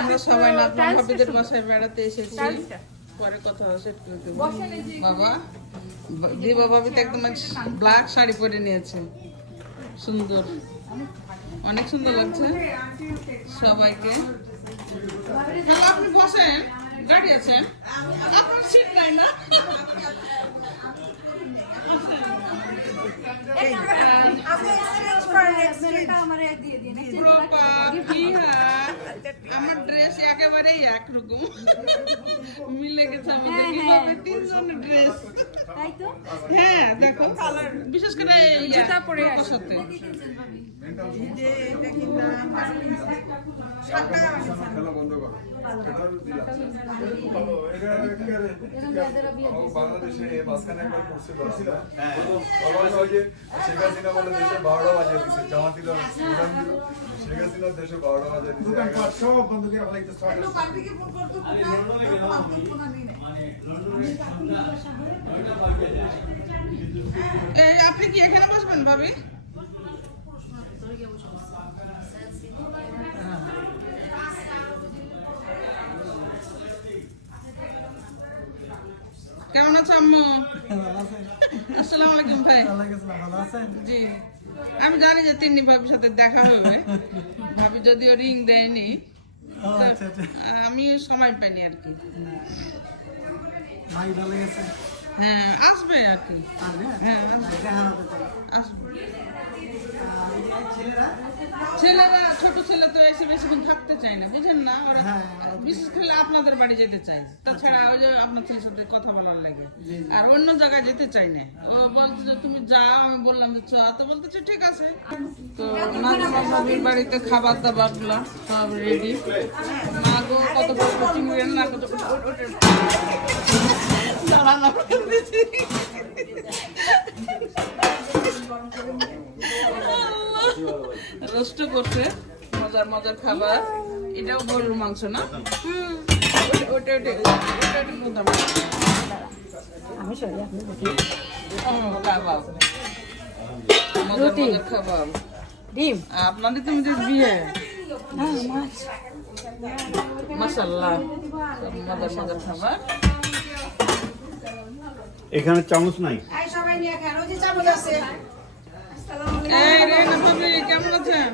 আমরা সবাই নাজমা ভাবিদের বাসায় বেড়াতে এসেছি, পরে কথা সেট করে দেবো। বাবা দিবা ভাবি তো একদম ব্ল্যাক শাড়ি পরে নিয়েছে, সুন্দর, অনেক সুন্দর লাগছে সবাইকে। হ্যালো, আপনি বসেন, গাড়ি আছে, আপনার সিট নাই না? আমার ড্রেস একেবারেই একরকম মিলে গেছে আমাদের তিনজনের ড্রেস। হ্যাঁ দেখো, বিশেষ করে সাথে বাংলাদেশে মাঝখানে একবার করছিল, শেখ হাসিনা বলে দেশে 12টা বাজিয়ে দিচ্ছে, জামাত দিল শেখ হাসিনার দেশে 12টা বাজিয়ে দিচ্ছে। আপনি কি এখানে বসবেন ভাবি? কেমন আছো আম্মু? আসসালামু আলাইকুম ভাই। জি, আমি জানি যে তিন্নি ভাবির সাথে দেখা হবে, ভাবি যদিও রিং দেয়নি, আমি সময় পাইনি আর কি। হ্যাঁ আসবে আর কি, হ্যাঁ আসবে। ছেলেরা, ছোট ছেলে তো এসে বেশিক্ষণ থাকতে চায় না, বুঝেন না, ওরা বিশেষ করে আপনাদের বাড়ি যেতে চায়, তাছাড়া ওই যে আপনার ছেলের সাথে কথা বলার লাগে, আর অন্য জায়গায় যেতে চাই না। ও বলছে যে তুমি যাও, আমি বললাম যে চ, তো বলতেছে ঠিক আছে। তো নাজমা ভাবির বাড়িতে খাবার দাবার গুলা সব রেডি। মা গো কত বড় চিংড়ি রান্না, কত রোস্ট করছে, মজার মজার খাবার। এটাও গরুর মাংস না? ওটা খাবার ডিম আপনাদের তুমি বিয়ে মাশাআল্লাহ, মজার মজার খাবার। এখানে চামচ নাই। কেমন আছেন?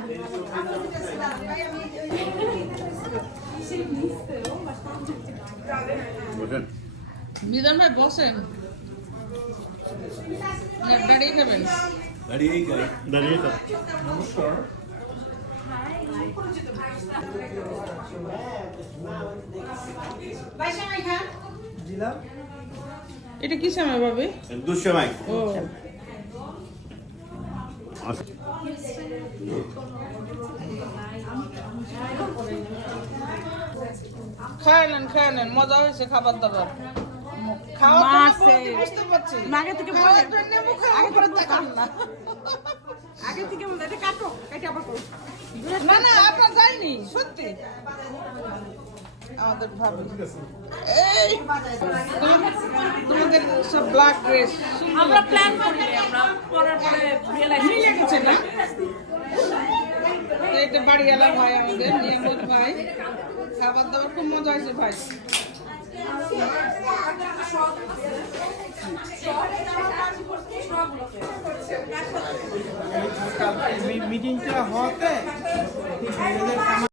বিধান ভাই বসেন, দাঁড়িয়ে খাবেন? দাঁড়িয়ে এটা কি সময় পাবে? দুঃসময়। ও খায় নেন, মজা হয়েছে খাবার দাবার। না না আপনার যায়নি সত্যি। আমাদের ভাবি এই তোমাদের সব ব্ল্যাক ড্রেস আমরা প্ল্যান করি, আমরা পরে রিয়েলাইজ মিলে গেছে না? এটা বাড়িওয়ালা ভাই, আমাদের নিয়ামত ভাই, খাবার দাবার খুব মজা হয়েছে ভাই। মিটিংটা হতে